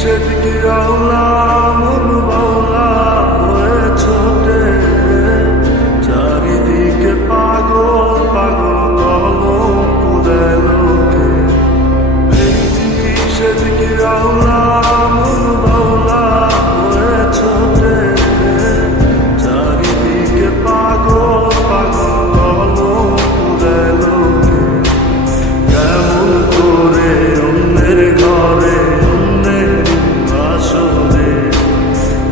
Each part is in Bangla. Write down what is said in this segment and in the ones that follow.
সেদিকে আওলা মন বাউলা হয়ে ছোটে, চারিদিকে পাগল পাগল কলম পুরায় লোকে। সেদিকে আওলা মন বাউলা হয়ে ছোটে, চারিদিকে পাগল পাগল কলম পুরায় লোকে। কেমন করে অন্যের ঘরে অন্যের বাসরে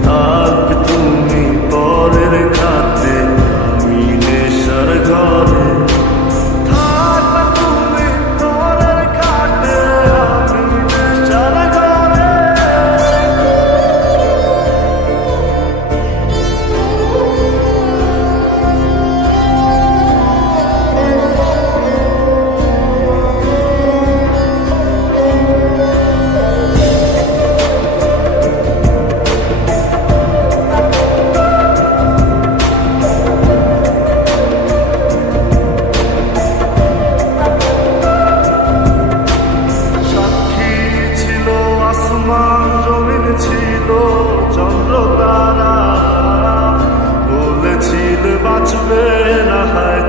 থাকবে তুমি পরের খাতে, আমি নেশার ঘরে থাকবে তুমি পরের খাতে, আমি নেশার ঘরে। আসমান জমিন ছিল চন্দ্র তারা, বলেছিল বাঁচবে না হয়